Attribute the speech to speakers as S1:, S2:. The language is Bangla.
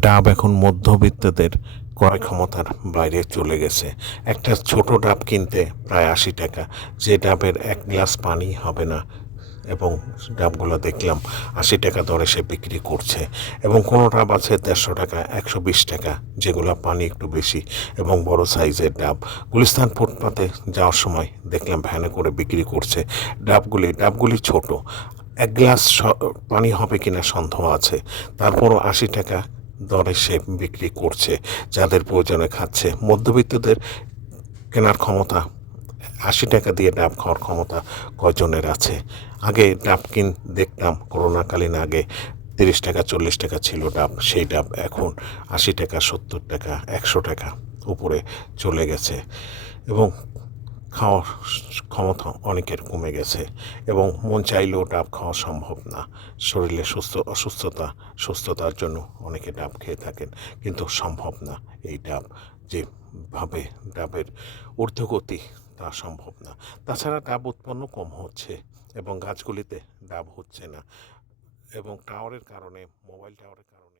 S1: ডাব এখন মধ্যবিত্তদের ক্রয় ক্ষমতার বাইরে চলে গেছে। একটা ছোট ডাব কিনতে প্রায় আশি টাকা। যে ডাবের এক গ্লাস পানি হবে না এবং ডাবগুলো দেখলাম আশি টাকা দরে সে বিক্রি করছে এবং কোনো ডাব আছে দেড়শো টাকা, একশো বিশ টাকা, যেগুলো পানি একটু বেশি এবং বড় সাইজের ডাব। গুলিস্তান ফুটপাতে যাওয়ার সময় দেখলাম ভ্যানে করে বিক্রি করছে ডাবগুলি। ডাবগুলি ছোট। এক গ্লাস পানি হবে কিনা সন্দেহ আছে। তারপরও আশি টাকা দরে সে বিক্রি করছে, যাদের প্রয়োজনে খাচ্ছে। মধ্যবিত্তদের কেনার ক্ষমতা, আশি টাকা দিয়ে ডাব খাওয়ার ক্ষমতা কজনের আছে? আগে ডাব কিন, দেখতাম করোনাকালীন আগে তিরিশ টাকা, চল্লিশ টাকা ছিল ডাব, সেই ডাব এখন আশি টাকা, সত্তর টাকা, একশো টাকা উপরে চলে গেছে। এবং খাওয়ার ক্ষমতা অনেকের কমে গেছে এবং মন চাইলেও ডাব খাওয়া সম্ভব না। শরীরে সুস্থ, অসুস্থতা, সুস্থতার জন্য অনেকে ডাব খেয়ে থাকেন, কিন্তু সম্ভব না এই ডাব। যেভাবে ডাবের ঊর্ধ্বগতি, তা সম্ভব না। তাছাড়া ডাব উৎপন্ন কম হচ্ছে এবং গাছগুলিতে ডাব হচ্ছে না এবং টাওয়ারের কারণে, মোবাইল টাওয়ারের কারণে।